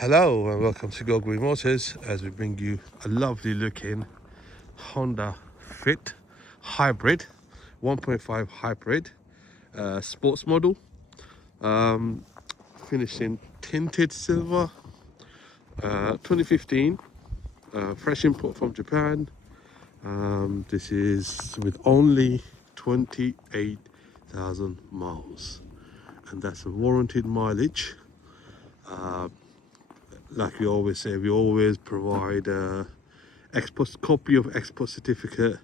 Hello and welcome to Go Green Motors as we bring you a lovely looking Honda Fit hybrid 1.5 hybrid sports model, finished in tinted silver, 2015, fresh import from Japan. This is with only 28,000 miles, and that's a warranted mileage. Like we always say, we always provide a copy of export certificate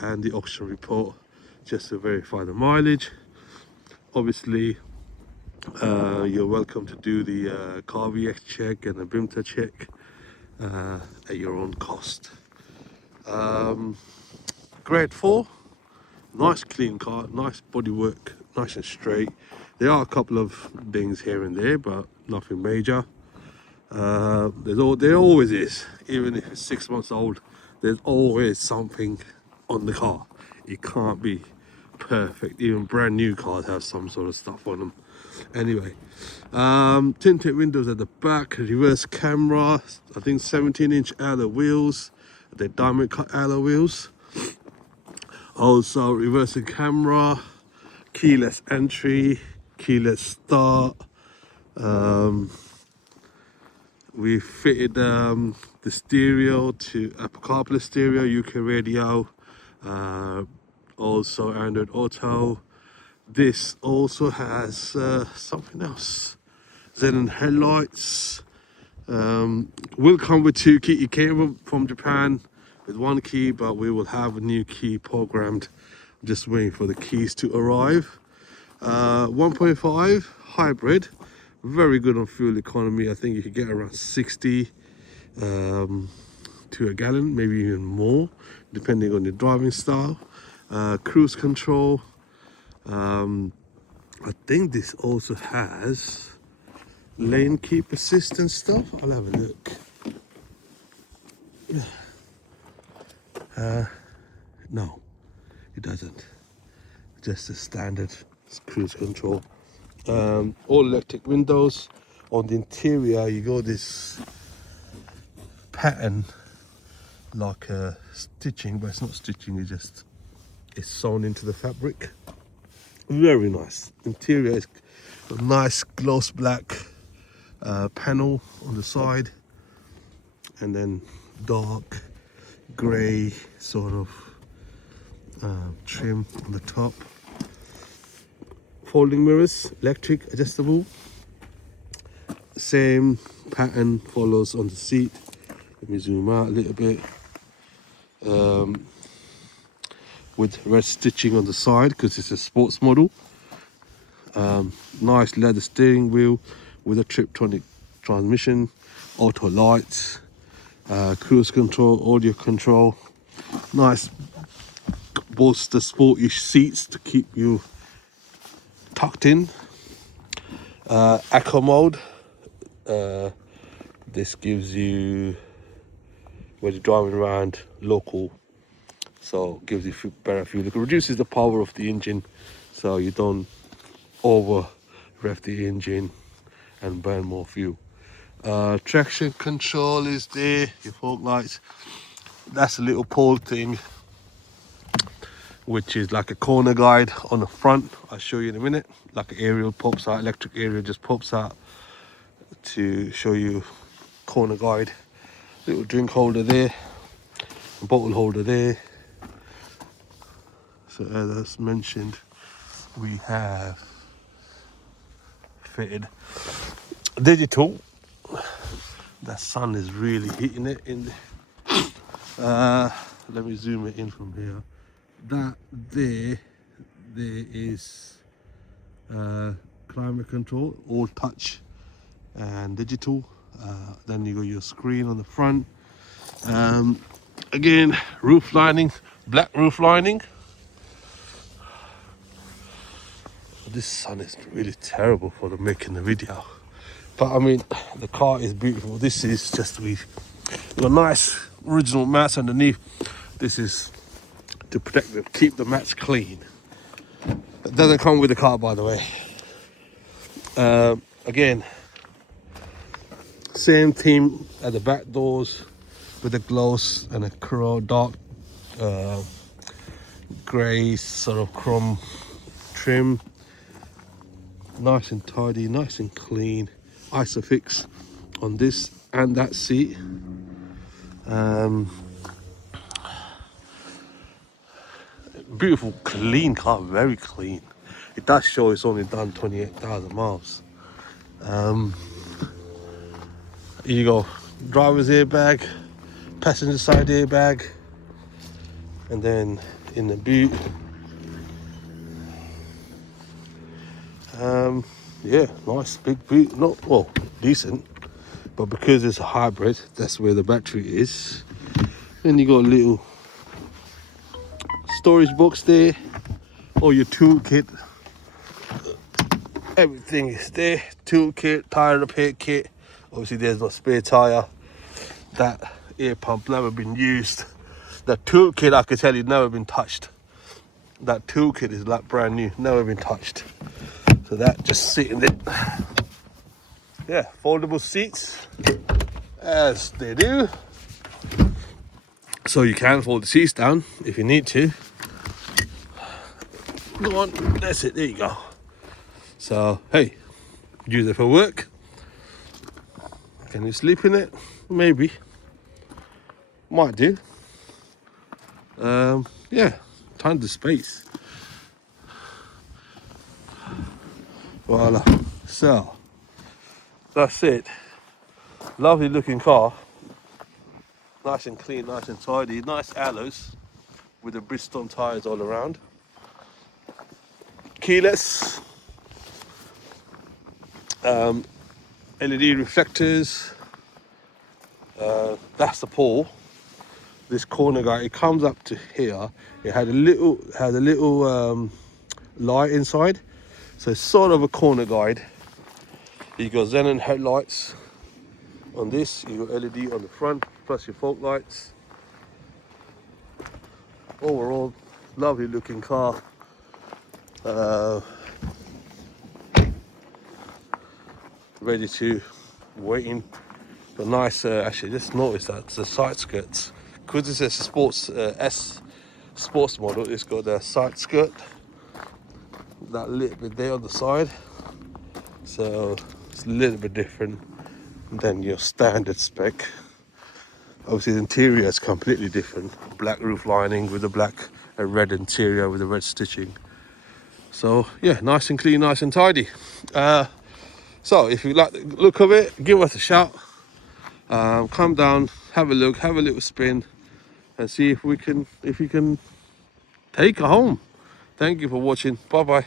and the auction report just to verify the mileage. Obviously, you're welcome to do the car VX check and the BIMTA check at your own cost. Grade 4, nice clean car, nice bodywork, nice and straight. There are a couple of dings here and there, but nothing major. There always is, even if it's 6 months old, there's always something on the car. It can't be perfect. Even brand new cars have some sort of stuff on them. Anyway, tinted windows at the back, reverse camera, I think 17-inch alloy wheels, the diamond cut alloy wheels. Also reversing camera, keyless entry, keyless start. We fitted the stereo to Apple CarPlay stereo, UK radio, also Android Auto. This also has something else. Xenon headlights. Will come with 2 keys. It came from Japan with 1 key, but we will have a new key programmed. I'm just waiting for the keys to arrive. 1.5 hybrid. Very good on fuel economy. I think you could get around 60 to a gallon, maybe even more, depending on your driving style. Cruise control. I think this also has lane keep assist and stuff. I'll have a look. No, it doesn't. Just a standard cruise control. All electric windows. On the interior you got this pattern like a stitching, but it's not stitching, it's sewn into the fabric. Very nice. Interior is a nice gloss black panel on the side, and then dark grey sort of trim on the top. Folding mirrors, electric, adjustable. Same pattern follows on the seat. Let me zoom out a little bit. With red stitching on the side because it's a sports model. Nice leather steering wheel with a Triptronic transmission, auto lights, cruise control, audio control. Nice bolster sportish seats to keep you tucked in. Eco mode. This gives you, when you're driving around local, so gives you better fuel. It reduces the power of the engine, so you don't over rev the engine and burn more fuel. Traction control is there. Your fog lights. That's a little pole thing, which is like a corner guide on the front. I'll show you in a minute. Like an aerial pops out, electric aerial just pops out to show you corner guide. Little drink holder there, bottle holder there. So as mentioned, we have fitted digital. The sun is really hitting it in let me zoom it in from here. That there is climate control, all touch and digital. Then you got your screen on the front. Again, roof lining, black roof lining. This sun is really terrible for the making the video, but I mean the car is beautiful. This is just, we've got nice original mats underneath. This is to protect them, keep the mats clean. It doesn't come with the car, by the way. Again, Same theme at the back doors with the gloss and a dark grey sort of chrome trim. Nice and tidy, nice and clean. Isofix on this and that seat. Beautiful, clean car, very clean. It does show it's only done 28,000 miles. You go driver's airbag, passenger side airbag, and then in the boot, yeah, nice big boot. Not well, decent, but because it's a hybrid, that's where the battery is. Then you got a little storage box there, or your toolkit. Everything is there. Toolkit, tire repair kit. Obviously, there's no spare tire. That air pump never been used. The toolkit, I can tell you, never been touched. That toolkit is like brand new, never been touched. So that just sitting there. Yeah, foldable seats, as they do. So you can fold the seats down if you need to. Go on, that's it, there you go. So, hey, use it for work. Can you sleep in it? Maybe. Might do. Yeah, tons of space. Voila. So, that's it. Lovely looking car. Nice and clean, nice and tidy. Nice alloys with the Bridgestone tyres all around. Keyless. LED reflectors. That's the pole. This corner guy, it comes up to here. It had a little light inside, so it's sort of a corner guide. You got xenon headlights on this. You got LED on the front, plus your fog lights. Overall, lovely looking car. Ready to waiting. But nice. Actually, just noticed that the side skirts, because this is a sports sports model. It's got a side skirt, that little bit there on the side, so it's a little bit different than your standard spec. Obviously, the interior is completely different. Black roof lining with the black and red interior with the red stitching. So yeah, nice and clean, nice and tidy. So if you like the look of it, give us a shout. Come down, have a look, have a little spin, and see if you can take it home. Thank you for watching. Bye bye.